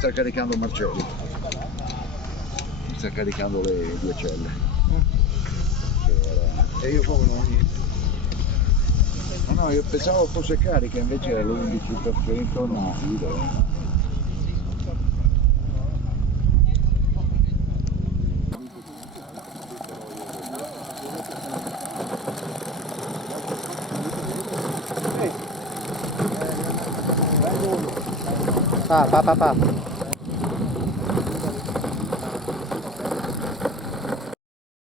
sta caricando Marcelli. Sta caricando le 2 celle. E io come non ho niente. No, io pensavo fosse carica, invece è l'11%, non mi fido. Pa.